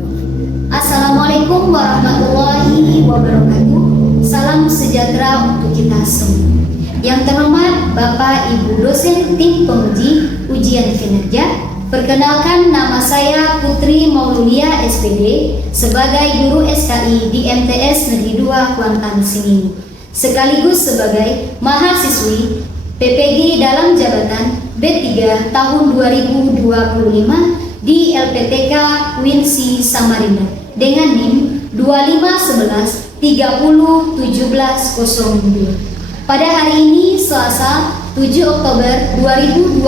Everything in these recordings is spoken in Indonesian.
wabarakatuh. Assalamualaikum warahmatullahi wabarakatuh. Salam sejahtera untuk kita semua. Yang terhormat Bapak Ibu dosen tim penguji ujian kinerja, perkenalkan nama saya Putri Maululia SPD sebagai guru SKI di MTS Negeri 2 Kuantan Singini, sekaligus sebagai mahasiswi PPG dalam jabatan B3 tahun 2025 di LPTK Winsi Samarinda dengan NIM 2511 30 1702. Pada hari ini Selasa 7 Oktober 2025,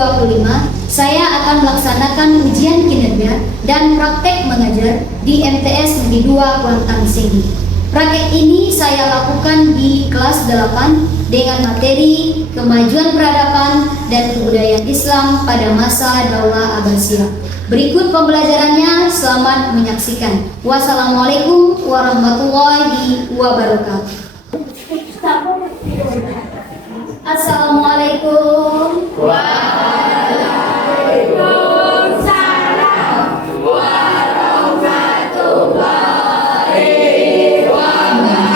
saya akan melaksanakan ujian kinerja dan praktek mengajar di MTS Negeri 2 Kuantan Singini. Praktek ini saya lakukan di kelas 8 dengan materi kemajuan peradaban dan kebudayaan Islam pada masa Daulah Abbasiyah. Berikut pembelajarannya, selamat menyaksikan. Wassalamualaikum warahmatullahi wabarakatuh. Assalamualaikum. Waalaikumsalam warahmatullahi wabarakatuh.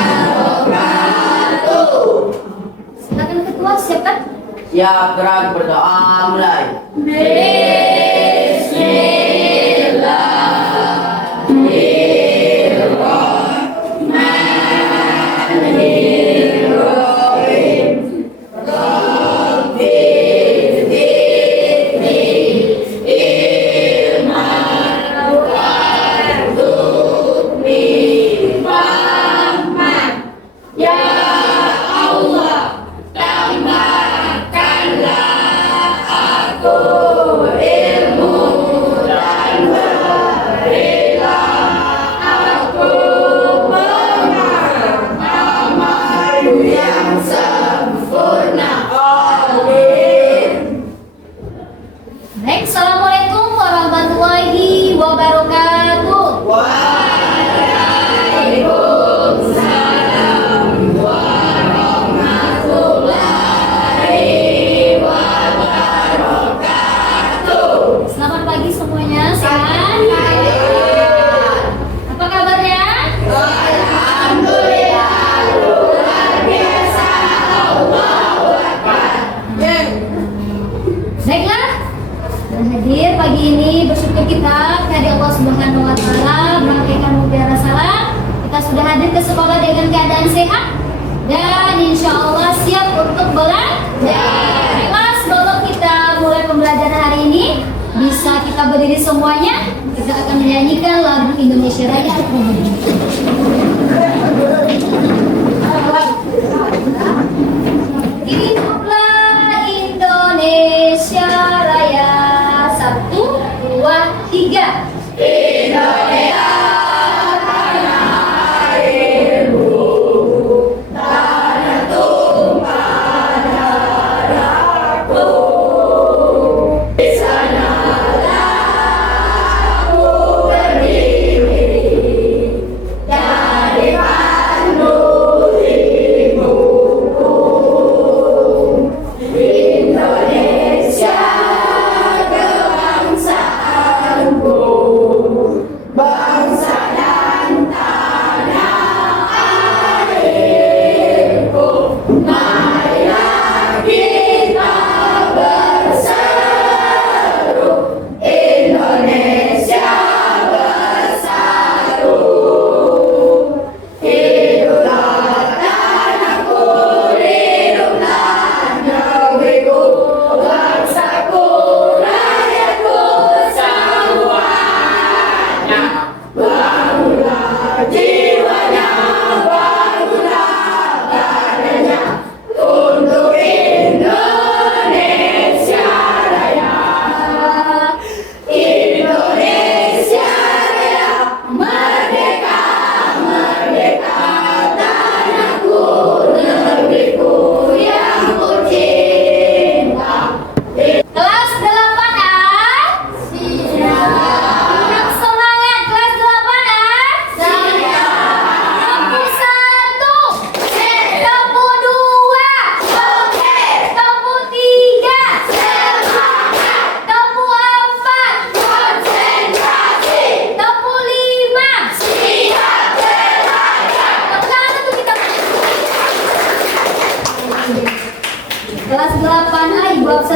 Silakan ketua, siapkan. Siap, gerak, berdoa, mulai. Baik, assalamualaikum warahmatullahi wabarakatuh. Waalaikumsalam warahmatullahi wabarakatuh. Selamat pagi semuanya, sehat? Apa kabarnya? Alhamdulillah, luar biasa. Allahu Akbar. Baiklah, dan hadir pagi ini bersyukur kita kepada Allah Subhanahu wa taala, merangkaikan mutiara salam. Kita sudah hadir ke sekolah dengan keadaan sehat dan insya Allah siap untuk belajar. Baiklah, sebelum kita mulai pembelajaran hari ini, bisa kita berdiri semuanya. Kita akan menyanyikan lagu Indonesia Raya. Hiduplah Indonesia Raya. 1, 2, 3. Indonesia tanah airku, tanah tumpah darahku. Di sanalah aku berdiri,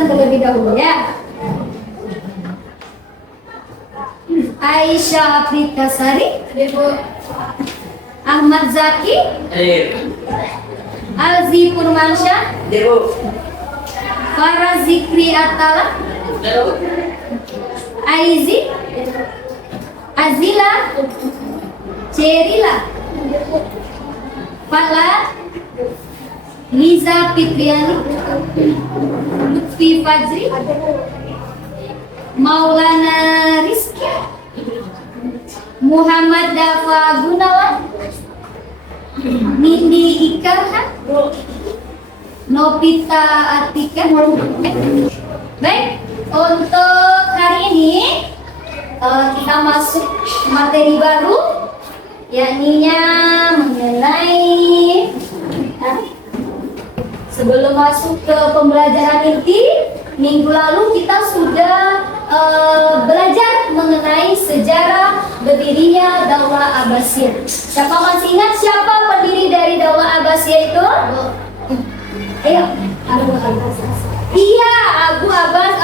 jelaskan terlebih dahulu ya. Aisyah Aplikasari, Ahmad Zaki, Alzi Purmansyah, Farah Zikri Atala, Aizi, Azila, Cerila, Fala, Liza Fitriani, Lutfi Fajri, Maulana Rizky, Muhammad Dafa Gunawan, Nindi Ikarhan, Novita Atika. Baik, untuk hari ini kita masuk materi baru, yakni mengenai sebelum masuk ke pembelajaran inti. Minggu lalu kita sudah belajar mengenai sejarah berdirinya Daulah Abbasiyah. Siapa masih ingat siapa pendiri dari Daulah Abbasiyah itu? Ayo, iya, Abu Abbas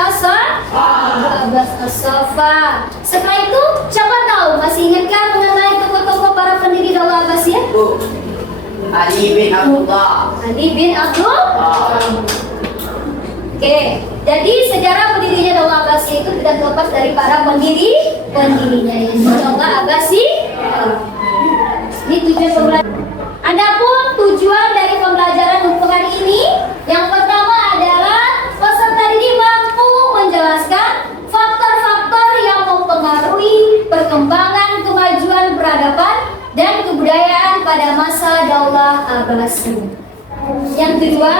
As-Saffah. Setelah itu, siapa tahu masih ingatkah mengenai tokoh-tokoh para pendiri Daulah Abbasiyah? Ali bin Abdullah. Oke, jadi sejarah berdirinya Daulah Abbasiyah itu tidak terlepas dari para pendirinya, yaitu Daulah Abbasiyah. Ini tujuan pembelajaran. Adapun tujuan dari pembelajaran untuk hari ini, yang pertama adalah peserta didik mampu menjelaskan faktor-faktor yang mempengaruhi perkembangan kemajuan peradaban dan kebudayaan pada masa Daulah Abbasiyah. Yang kedua,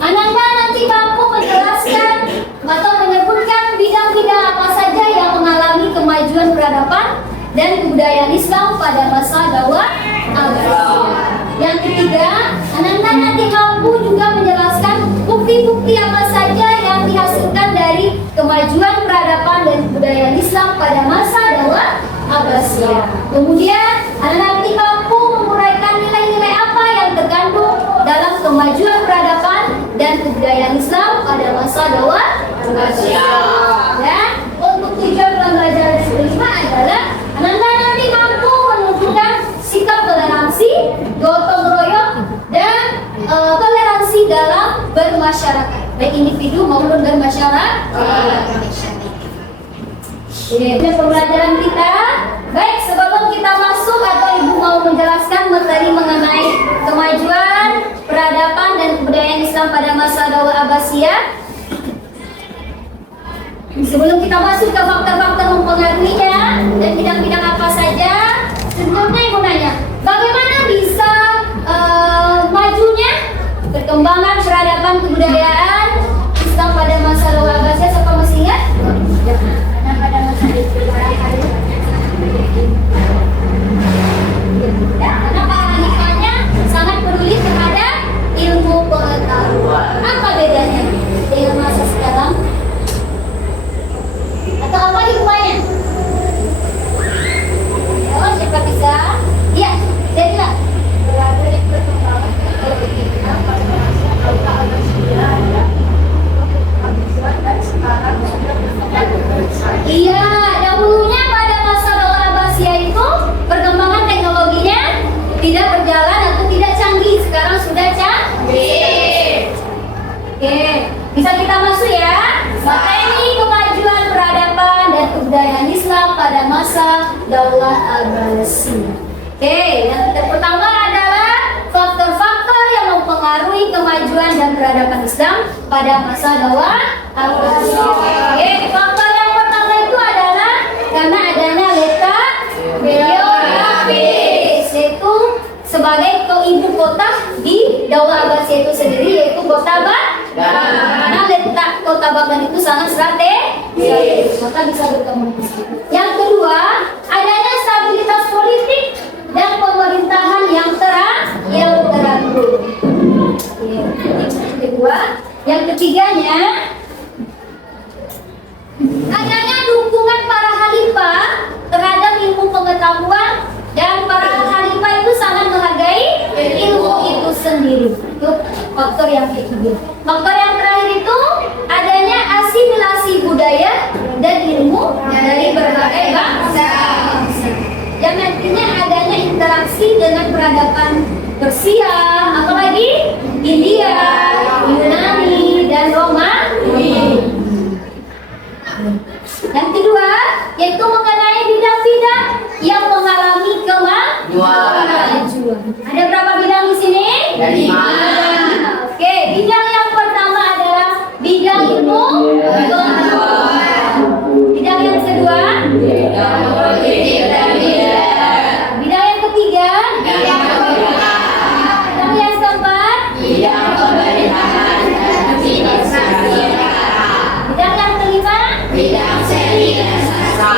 anak-anak nanti mampu menjelaskan atau menyebutkan bidang-bidang apa saja yang mengalami kemajuan peradaban dan kebudayaan Islam pada masa Daulah Abbasiyah. Yang ketiga, anak-anak nanti mampu juga menjelaskan bukti-bukti apa saja yang dihasilkan dari kemajuan peradaban dan kebudayaan Islam pada masa Daulah Abbasiyah. Kemudian, anak-anak nanti mampu menguraikan nilai-nilai apa yang terkandung dalam kemajuan peradaban dan kebudayaan Islam pada masa Daulah Abbasiyah. Dan untuk tujuan pembelajaran yang kelima adalah anak-anak nanti mampu menunjukkan sikap toleransi, gotong royong, dan toleransi dalam bermasyarakat, baik individu maupun bermasyarakat. Ini pembelajaran kita. Baik, sebelum kita masuk atau Ibu mau menjelaskan materi mengenai kemajuan peradaban dan kebudayaan Islam pada masa Daulah Abbasiyah. Sebelum kita masuk ke faktor-faktor mempengaruhinya dan bidang-bidang apa saja, sebelumnya Ibu nanya, bagaimana bisa majunya perkembangan peradaban kebudayaan Islam pada masa Daulah Abbasiyah? Siapa masih ingat? Nah, pada masa itu karena para khalifahnya sangat peduli terhadap ilmu pengetahuan. Apa bedanya dengan masa sekarang? Atau apa hikmahnya? Oh, siapa bisa? Iya, jadilah. Iya, dahulunya pada masa Daulah Abbasiyah itu perkembangan teknologinya tidak berjalan atau tidak canggih. Sekarang sudah canggih. Oke, bisa kita masuk ya. Materi kemajuan peradaban dan kebudayaan Islam pada masa Daulah Abbasiyah. Oke, yang pertama adalah faktor-faktor yang mempengaruhi kemajuan dan peradaban Islam pada masa Daulah Abbasiyah. Oke, faktor yang pertama itu adalah karena adanya letak geografis, yaitu sebagai ibu kota di Daulah Abbasiyah itu sendiri, yaitu kota Baghdad. Karena letak kota Baghdad itu sangat strategis, maka bisa berkomunikasi. Yang kedua, adanya stabilitas politik dan pemerintahan yang teratur. Yang kedua, yang ketiganya, adanya dukungan para khalifah terhadap ilmu pengetahuan, dan para khalifah itu sangat menghargai ilmu itu sendiri. Itu faktor yang ketiga. Faktor yang terakhir itu adanya masih dengan peradaban Persia, apalagi India, Yunani, dan Romawi. Yang kedua yaitu mengenai bidang-bidang yang mengalami kemajuan. Ada berapa bidang di sini? Ada 5. Oke, bidang yang pertama adalah bidang ilmu pengetahuan. Bidang yang kedua, bidang politik dan militer. Bidang yang ketiga, bidang pemerintahan. Bidang yang keempat, bidang pemerintahan dan administrasi negara. Bidang yang kelima, bidang seni dan sastra.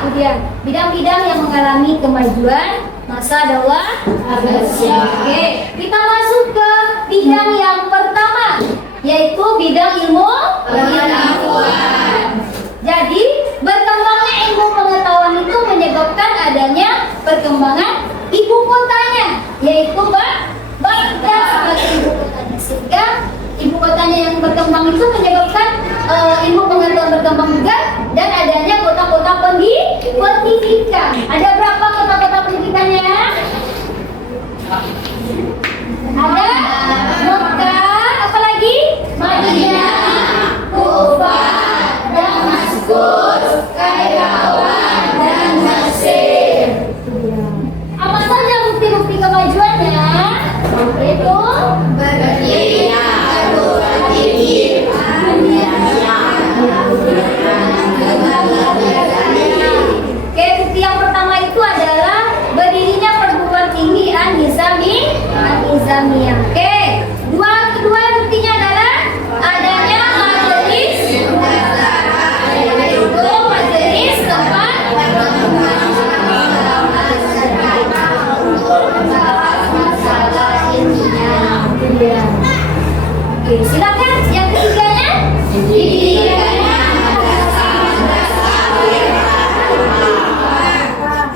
Kemudian bidang-bidang yang mengalami kemajuan masa Daulah Abbasiyah. Oke, kita masuk ke bidang yang pertama, yaitu bidang ilmu pengetahuan. Jadi, berkembangnya ilmu pengetahuan itu menyebabkan adanya perkembangan ibu kotanya, yaitu Baghdad sebagai ibu kotanya. Sehingga ibu kotanya yang berkembang itu menyebabkan ilmu pengetahuan berkembang juga, dan adanya kota-kota pendidikan. Ada berapa kota-kota pendidikannya? Ada Mekah, apalagi Madinah, Kufah, Damaskus, Kairawan, dan Mesir. Apa saja bukti-bukti kemajuannya? Yaitu berdirinya perguruan tinggi, Oke, bukti yang pertama itu adalah berdirinya perguruan tinggi An-Nizamiyah. Oke, kedua buktinya adalah adanya majelis tempat masalah intinya. Oke, silakan yang ketiganya.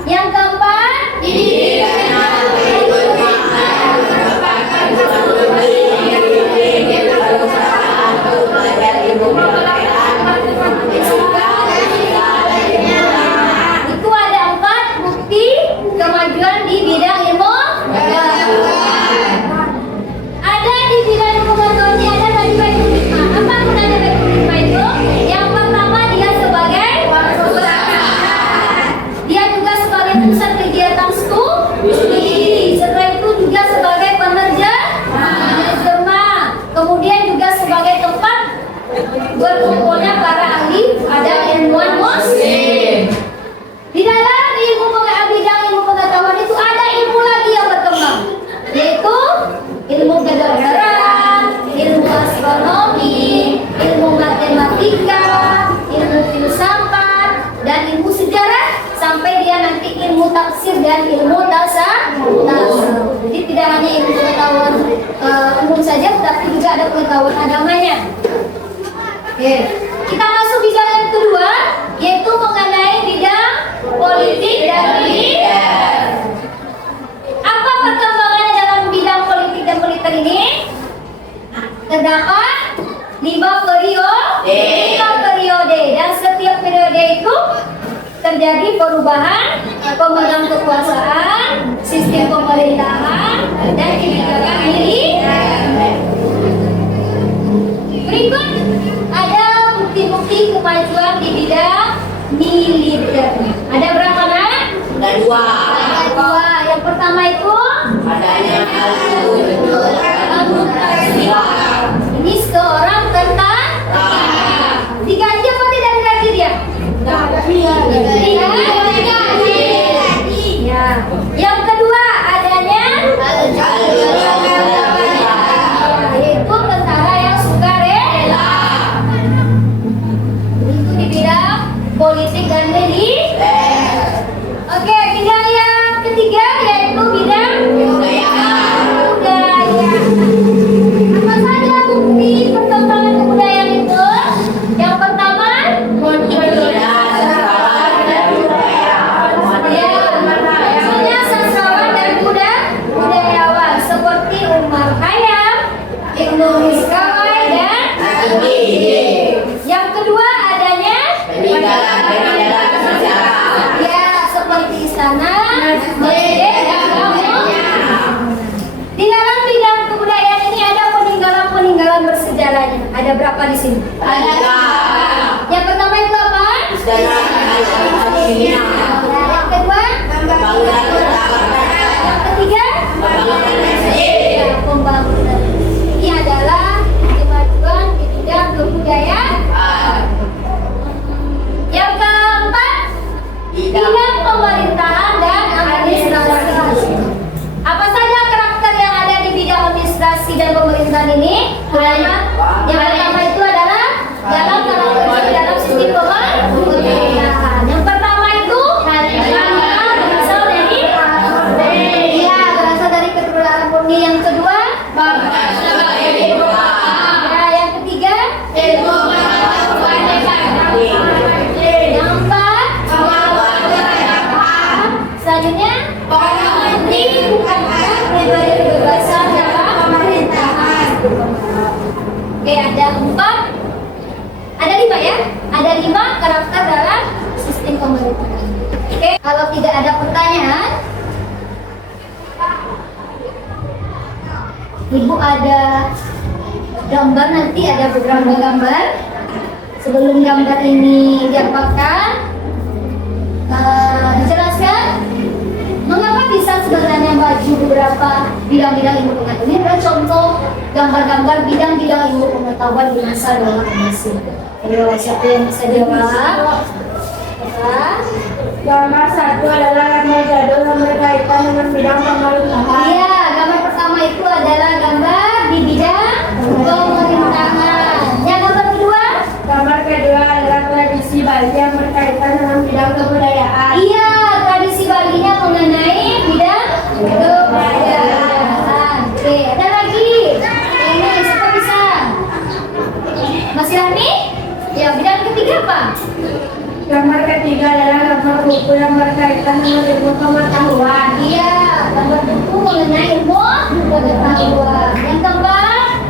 Yang keempat, itu ada 4 bukti kemajuan di bidang ilmu pengetahuan. Ada di bidang ilmu pengetahuan ini ada tadi Baitul Hikmah. Apa gunanya Baitul Hikmah itu? Yang pertama, dia sebagai pusaran. Dia juga sebagai pusat kegiatan studi. Setelah itu juga sebagai penerjemah. Kemudian juga sebagai tempat berkumpulnya para ahli ada ilmuwan muslim. Di dalam bidang ilmu pengetahuan itu ada ilmu lagi yang berkembang, yaitu ilmu kedokteran, ilmu astronomi, ilmu matematika, ilmu filsafat, dan ilmu sejarah, sampai dia nanti ilmu tafsir dan ilmu tasawuf. Jadi tidak hanya ilmu pengetahuan umum saja, tapi juga ada pengetahuan agamanya. Oke, kita masuk bidang yang kedua, yaitu mengenai bidang politik dan militer. Apa perkembangannya dalam bidang politik dan militer ini? Terdapat 5 periode, dan setiap periode itu terjadi perubahan pemegang kekuasaan, sistem pemerintahan, dan kebijakan militer. Berikut ada bukti-bukti kemajuan di bidang militer. Ada berapa, Nak? Ada 2. Ada 2. Yang pertama itu Adanya ini seorang tentara. Digaji apa tidak digaji dia? Digaji. Ya. Yang kedua adanya yaitu tentara yang sukarela. Itu di bidang politik dan militer. Oke, bidang yang ketiga yaitu bidang budaya. Apa saja bukti perkembangan kebudayaan itu? Yang pertama, munculnya sekolah dan budaya berapa di sini? Tiga. Yang pertama itu apa? Sedangkan Al-Fatihah. Yang kedua? Pembangunan kota. Yang ketiga? Pembangunan masjid. Ya, pembangunan. Ini adalah kemajuan di bidang kebudayaan. Yang keempat, bidang pemerintahan dan administrasi. Apa saja karakter yang ada di bidang administrasi dan pemerintahan ini? Yang pertama itu adalah dalam karakteristik dalam sistem pemerintahan. Yang pertama itu berasal dari berasal dari keturunan murni. Yang kedua, ya, yang ketiga, yang empat, selanjutnya kebebasan dalam pemerintahan. Oke, ada empat, ada lima ya, ada lima karakter dalam sistem pemerintahan. Oke, kalau tidak ada pertanyaan, Ibu ada gambar, nanti ada beberapa gambar. Sebelum gambar ini diapakan, dijelaskan mengapa bisa sebenarnya baju beberapa bidang-bidang ilmu pengetahuan. Ini adalah contoh gambar-gambar bidang-bidang ilmu pengetahuan di masa reformasi. Jadi siapa yang bisa jawab? Gambar satu adalah gambar jadul yang berkaitan dengan bidang pemerintahan. Iya, gambar pertama itu adalah gambar di bidang pemerintahan. Yang gambar kedua? Gambar kedua adalah tradisi Bali yang berkaitan dengan bidang kebudayaan. Iya, tradisi Bali-nya mengenai bidang kebudayaan. Oke, ada lagi. Ini siapa bisa? Mas Rahmi? Ya, bidang ketiga apa? Gambar ketiga adalah gambar buku yang berkaitan dengan ilmu pengetahuan. Iya, gambar buku mengenai ilmu pengetahuan. Yang keempat?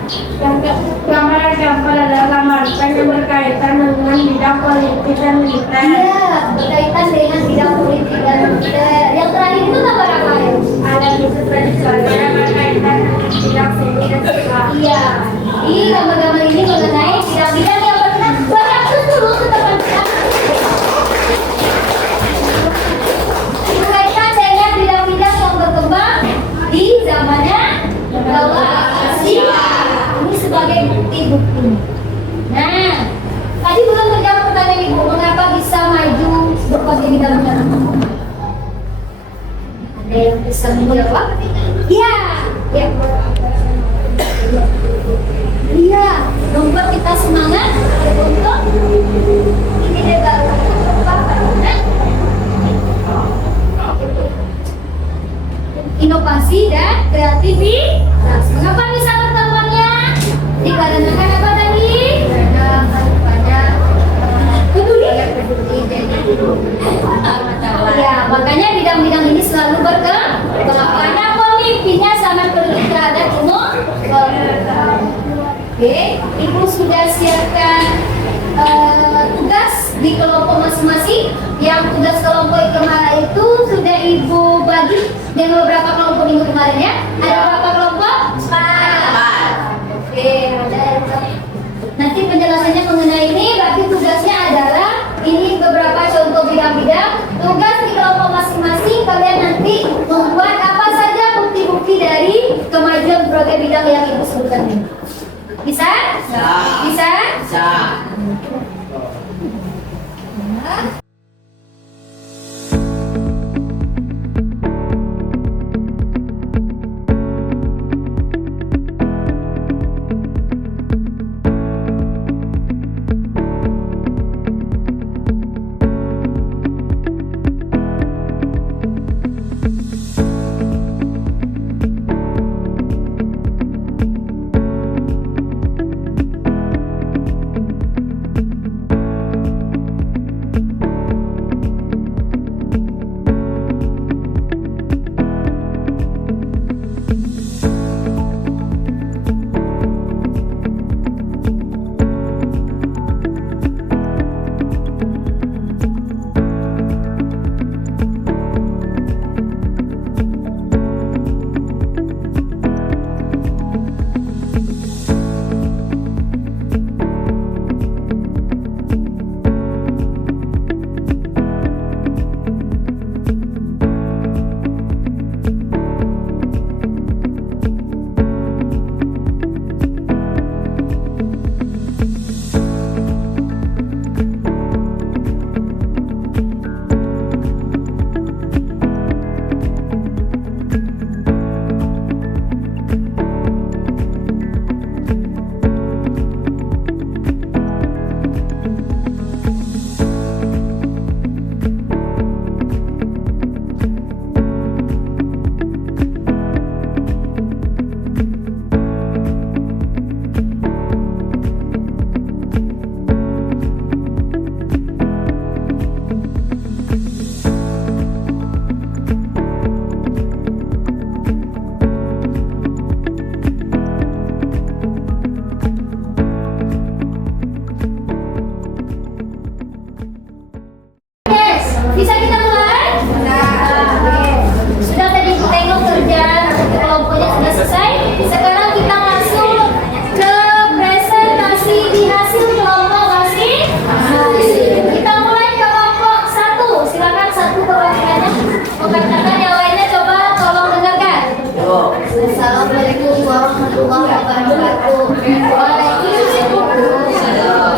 Gambar keempat adalah gambar pen yang berkaitan dengan bidang politik dan militer. Iya, berkaitan dengan bidang politik dan militer. Yang terakhir itu gambar apa ya? Ada buku tradisional yang berkaitan dengan bidang seni dan siswa. Iya, di gambar-gambar ini mengenai bidang-bidang yang pernah beratus dulu teman-teman. Berkaitan dengan bidang-bidang yang berkembang di zamannya bawah Asia. Ini sebagai bukti-bukti. Nah, tadi belum terjawab pertanyaan Ibu, mengapa bisa maju berbagai bidang-bidang? Ada yang bisa menjawab? Iya. Ya. Iya, membuat kita semangat untuk ini debat inovasi dan kreativitas. Mengapa bisa bertambahnya? Dikarenakan apa tadi? Karena pada peduli. Ya, makanya bidang-bidang ini selalu berkembang karena pemimpinnya sangat peduli terhadap umum. Oke, Ibu sudah siapkan tugas di kelompok masing-masing. Yang tugas kelompok kemarin itu sudah Ibu bagi dengan beberapa kelompok minggu kemarin ya. Ada berapa kelompok? 4. Oke, ada. Nanti penjelasannya mengenai ini, berarti tugasnya adalah ini beberapa contoh bidang-bidang. Tugas di kelompok masing-masing kalian nanti membuat apa saja bukti-bukti dari kemajuan berbagai bidang yang Ibu sebutkan ini. Bisa? Bisa? Bisa. warahmatullahi wabarakatuh. Waalaikumsalam.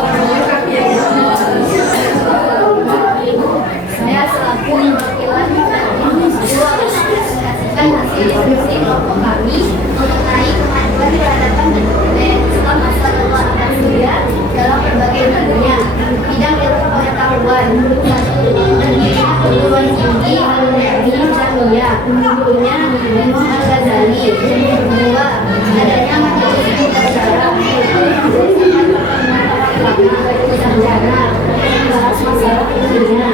Saya selaku perwakilan mahasiswa menyaksikan hasil diskusi kelompok kami mengenai kemajuan peradaban dan budaya Islam masa depan Indonesia dalam berbagai dunia bidang ilmu pengetahuan. Satu, berdirinya perguruan tinggi Al-Ulumi Islamiyah, dulunya Imam Al-Ghazali. Dua, adanya majelis musyawarah berencana membahas masalah dunia.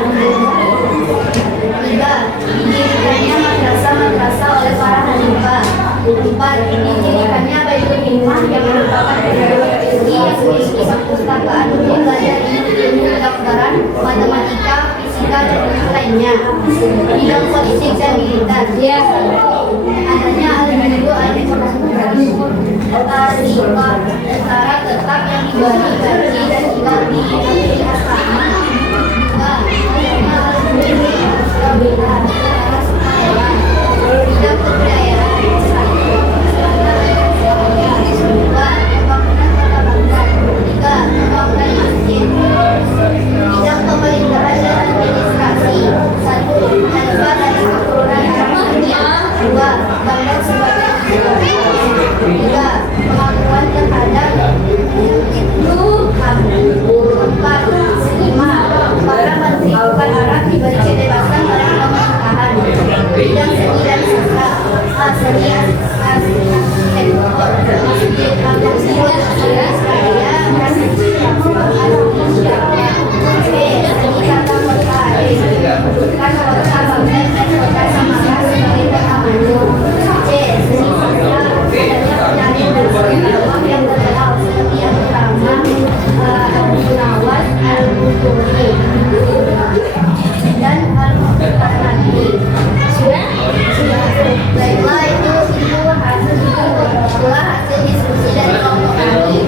Tiga, didirikannya madrasah-madrasah oleh para khalifah. Empat, didirikannya Baitul Hikmah yang merupakan perguruan tinggi yang memiliki perpustakaan untuk belajar ilmu kedokteran, matematika, fisika, dan ilmu lainnya. Bidang politik dan militer, adanya Al-Hindu Al-Tariqah, tentara tetap yang diberi gaji dan tinggal di asrama. Adanya Al-Hindu Al-Tariqah, tentara sukarelawan. Bidang kebudayaan, dua, pembangunan kota Baghdad. Tiga, pembangunan masjid. Bidang pemerintahan dan administrasi. Satu, khalifah dari keturunan Umayyah. Dua, Baghdad sebagai tiga, pengakuan terhadap Ibnu Empat, lima, para menteri bukan Arab diberi kebebasan dalam pemerintahan. Bidang seni dan sastra, seni masjid Al-Aqsa Surabaya, seni tata kota, menunjukkan kota Baghdad dan kota Samarra sebagai kota mandul. Seni sastra, adanya penyanyi dan seniman yang terkenal seperti yang pertama Al-Nawas Al-Buturi dan Al-Muqtarrani. Sudah? Baiklah, itu hasil diskusi dari kelompok kami.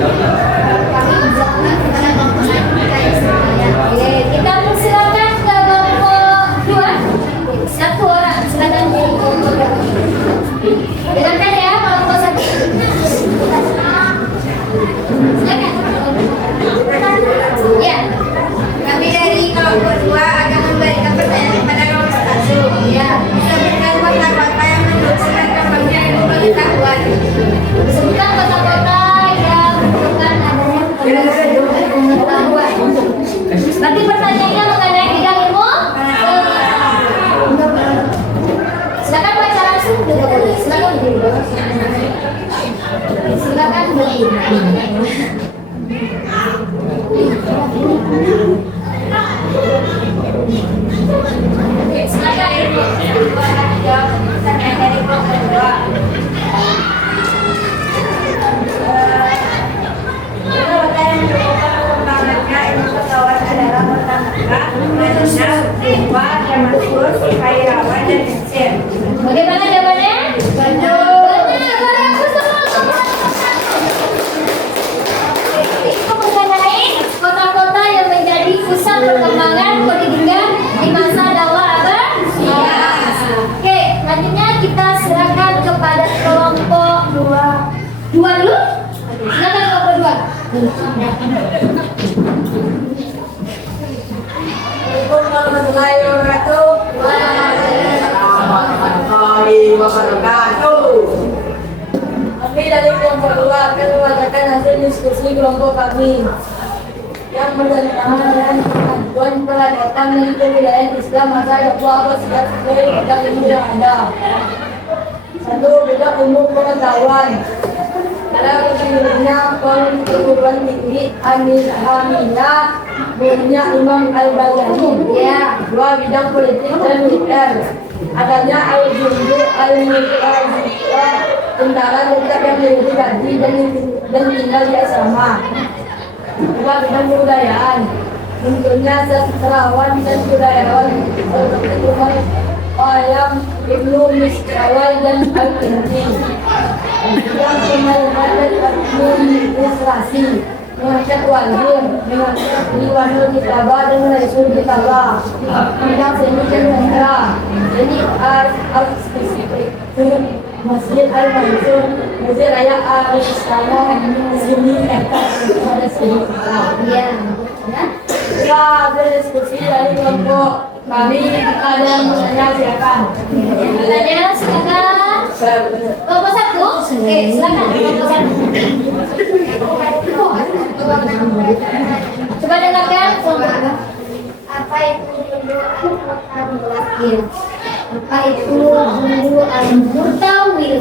Kami ucapkan kepada kelompok kami sekalian. Oke, kita persilakan ke kelompok 2. Satu orang, silakan di kelompok 2. Dengarkan ya kelompok 1. Silakan. Ya. Kami dari kelompok 2 akan memberikan pertanyaan kepada kelompok 1. Ya, sebutkan kota-kota yang menunjukkan kembangnya ilmu pengetahuan. Sebutkan kota-kota yang menunjukkan adanya pengetahuan. Nanti pertanyaannya mengenai bidang ilmu. Silakan baca langsung juga boleh. Silakan berdiri. Silakan berdiri. Oke, silakan ibu. Jawab pertanyaan dari kelompok 2. Ilmu pengetahuan adalah pertama, Madinah, Kufa, Damaskus, Kairawan, dan Mesir. Bagaimana jawabannya? Betul. Itu mengenai kota-kota yang menjadi pusat perkembangan pendidikan di masa dakwah Abbasiyah. Oke, selanjutnya kita serahkan kepada kelompok 2 dulu. Silakan kelompok 2. Warahmatullahi wabarakatuh. Kami dari kelompok 2 akan membacakan hasil diskusi kelompok kami yang menceritakan kemajuan peradaban dan kebudayaan Islam masa dakwah Abbasiyah sesuai bidang ilmu yang ada. Satu, bidang ilmu pengetahuan. Pada keseluruhannya perguruan tinggi Al-Hamiyah, gurunya Imam Al-Ghazali. Ya. Dua, bidang politik dan militer. Adanya Al-Hindu Al-Tariqah, tentara tetap yang diberi gaji dan tinggal di asrama. Dua, bidang kebudayaan. Munculnya sastrawan dan budayawan seperti Umar Khayyam, Ibnu Miskawai, dan Al-Kindi. Bidang pemerintahan dan administrasi, mengangkat wazir, mengangkat diwanul kitabah dan menaisul kitabah. Bidang seni dan sastra, jadi art spesifik. Masjid Al-Mansur, Masjid Raya Al-Istana, sini pada sini. Iya. Ya. Ya, ada diskusi dari kelompok kami ada yang bertanya silakan. Bertanya silakan. Kelompok 1. Oke, silakan kelompok 1. Coba dengarkan kelompok 2. Apa itu bumbu al-mutawil? Apa itu bumbu al-mutawil?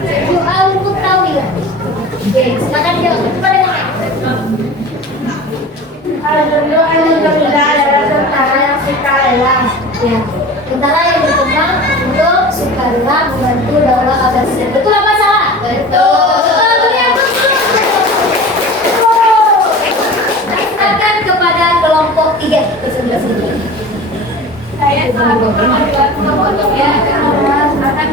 Bumbu al-mutawil. Oke, silakan jawab. Coba dengarkan. Al-bumbu al-mutawil adalah tentara yang sukarela. Ya, tentara yang berkembang untuk sukarela membantu daulah Abbasiyah. Betul apa salah? Betul. Silakan kepada kelompok 3 ke sebelah sini. Saya selaku kelompok ya akan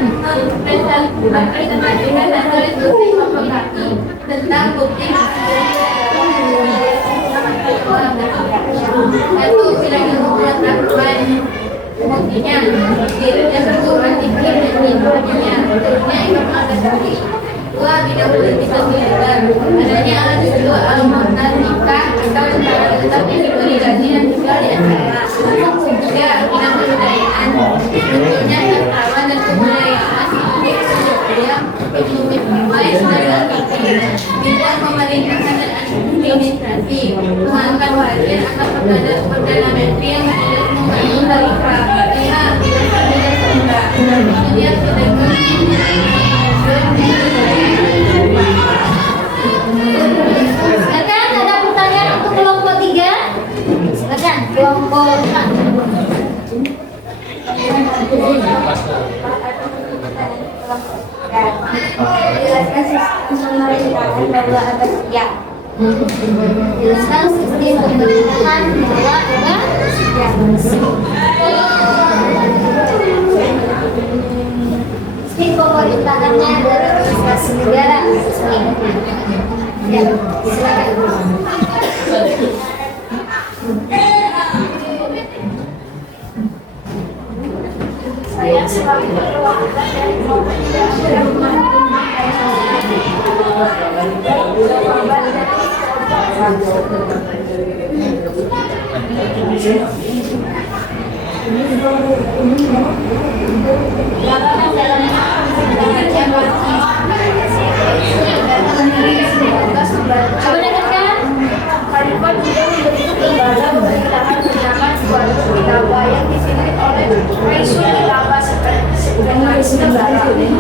mempresentasikan hasil diskusi kelompok kami tentang bukti satu bilangan ukuran akuan buktinya dirinya berkurang tinggi dan tingginya bentuknya imam al-Ghazali. 2 bidang politika militer adanya alat kedua al-mu'tar nikah atau tentara tetap yang diberi gaji dan tinggal di antara. 3 bidang kebudayaan tentunya tentara dan kebudayaan yang bidang pemerintahan dan administrasi mengangkat wajib akan perdana menteri yang membangun dari bidang pemuda kemudian Silakan, ada pertanyaan untuk kelompok 3? Silakan, kelompok 4. Jelaskan sistem pemerintahan daulah Abbasiyah. Jelaskan sistem pemerintahan daulah Abbasiyah. Sistem pemerintahannya dari administrasi negara. Ya, silakan. Saya selalu perwakilan dari kelompok yang sudah membantu Coba dengarkan. Khalifah juga membentuk lembaga pemerintahan menggunakan sebuah kitabah yang dipimpin oleh Raisul Kitabah sekretaris negara. Kemudian,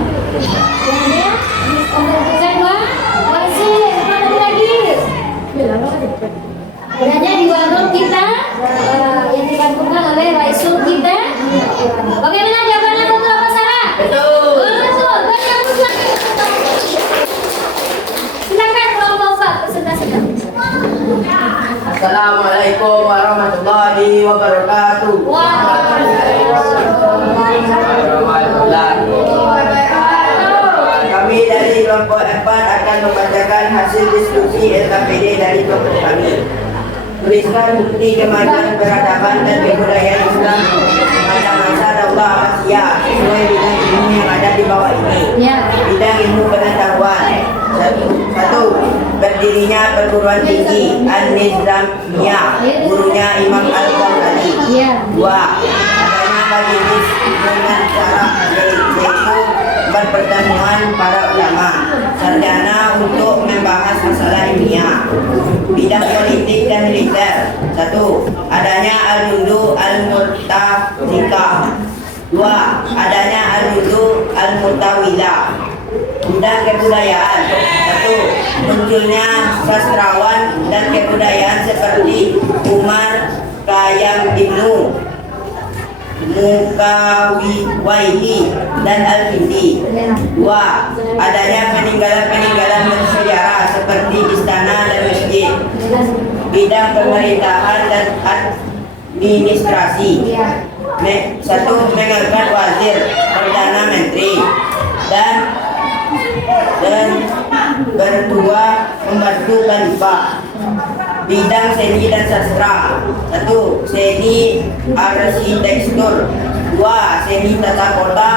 kedua, wazir, mana lagi? Adanya di warung kita yang dibantukan oleh Raisul kita. Bagaimana jawabannya, betul apa salah? Betul. Betul. Silakan kelompok 4 presentasikan. Assalamualaikum warahmatullahi wabarakatuh. Kami dari kelompok 4 akan membacakan hasil diskusi LKPD dari kelompok kami. Tuliskan bukti kemajuan peradaban dan kebudayaan Islam pada masa daulah Abbasiyah sesuai bidang ilmu yang ada di bawah ini. Ya. Bidang ilmu pengetahuan. Satu, berdirinya perguruan tinggi An-Nizamiyah, gurunya Imam Al-Ghazali. Ya. 2, adanya majelis dengan cara yaitu pertemuan para ulama sarjana untuk membahas masalah ilmiah. Bidang politik dan militer. 1, adanya Al-Mundu Al-Murtafikah. 2, adanya Al-Mundu Al-Mutawilah. Bidang kebudayaan. 1, munculnya sastrawan dan kebudayaan seperti Umar Khayyam Ibnu Mukawiwaili dan Al-Kindi. 2, adanya peninggalan-peninggalan bersejarah seperti istana dan masjid. Bidang pemerintahan dan administrasi. 1, mengangkat wazir, perdana menteri, dan berdua membantu khalifah. Bidang seni dan sastra. 1. Seni arsitektur. 2. Seni tata kota.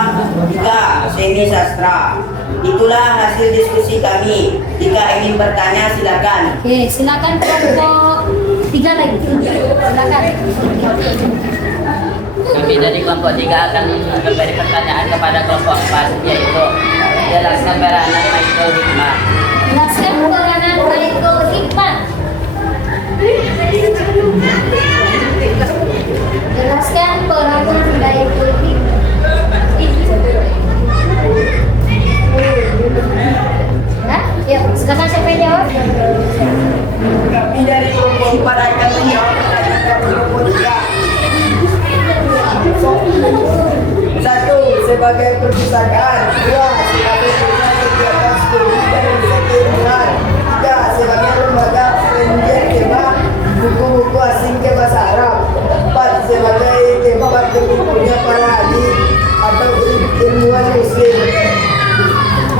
3. Seni sastra. Itulah hasil diskusi kami. Jika ingin bertanya silakan. Oke, silakan kelompok 3 lagi. Silakan. Kami dari kelompok 3 akan memberi pertanyaan kepada kelompok 4, yaitu jelaskan peranan Michael Hikmah. Jelaskan peranan Michael Hikmah. Jelaskan peranan Michael Hikmah. Nah, yuk, silakan siapa yang jawab? Kami dari kelompok 4 akan menjawab pertanyaan kelompok 3. 1. Sebagai perpustakaan. 2. Sebagai pusat kegiatan studi dan riset keilmuan. 3. Sebagai lembaga penelitian tema buku-buku asing ke bahasa Arab. 4. Sebagai tempat berkumpulnya para ahli atau ilmuwan muslim.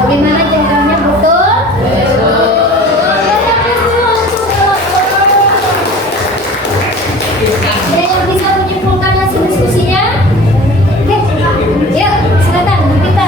Bagaimana jawabannya, betul? Ada yang bisa menyimpulkan hasil diskusinya? Oke, yuk silakan kita.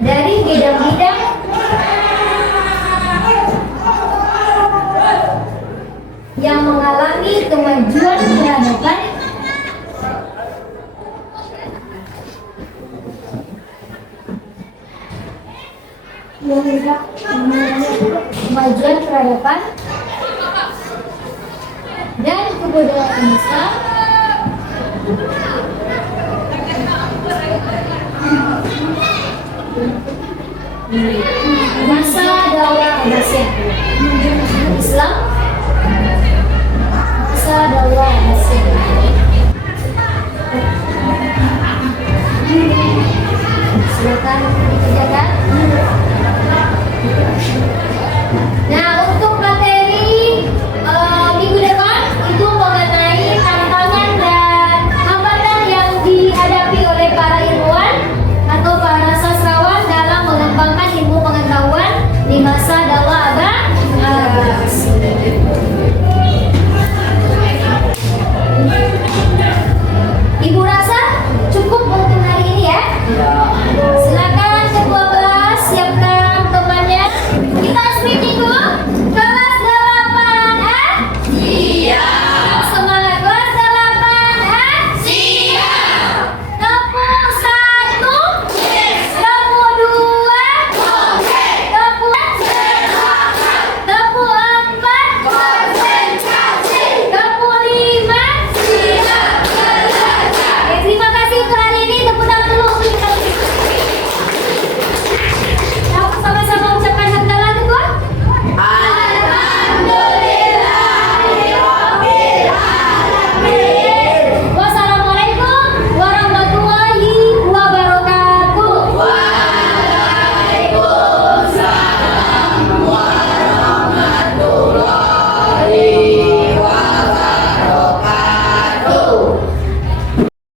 dari bidang-bidang yang mengalami kemajuan peradaban kemajuan peradaban dan kebudayaan Islam masa Daulah Abbasiyah. Islam masa Daulah Abbasiyah. Silakan dikerjakan. Nah,